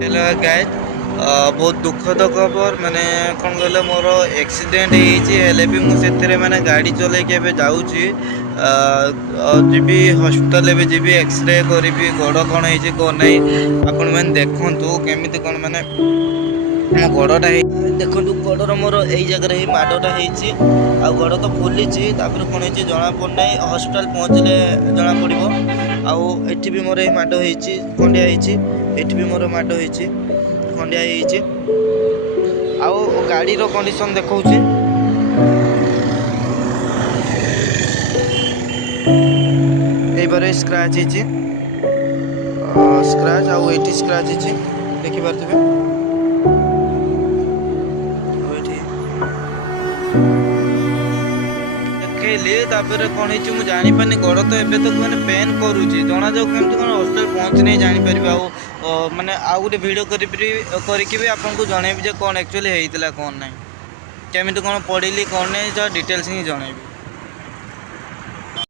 Hello guys बहुत दुखद खबर माने कौन कहले मोर एक्सीडेंट हेले भी मुझे माने गाड़ी चले के जाऊँगी जीबी हॉस्पिटल एवं जीबी एक्सरे करी गोड़ कौन है कौन नहीं आपण मैंने देखु केमी कौन माने मो गोड़टा देखु गोड़र मोर यही जगह ही माड़टा हो गोड़ तो फुली कौन है जना पड़ना हॉस्पिटल पहुँचले जना पड़ो आठ भी मोर माड़ हो खंडिया एठी भी मोर माड़ हो खंडिया हो गाड़ी रो कंडीशन देखौ बारे स्क्रैच स्क्रैच आउ एटी स्क्रैच देखि पारथिबे देखली तापर कौन है मुझे जानी गोड़ तो एबे तक मैंने पेन करुच्ची जना जाऊ केमती कौन हॉस्पिटल पहुँच नहीं जापर माने आउ गोटे भिड करके आपको जनइबी कौन एक्चुअली होता कौन ना केमी कौन पढ़ी कौन नहीं डिटेल्स ही जनइबी।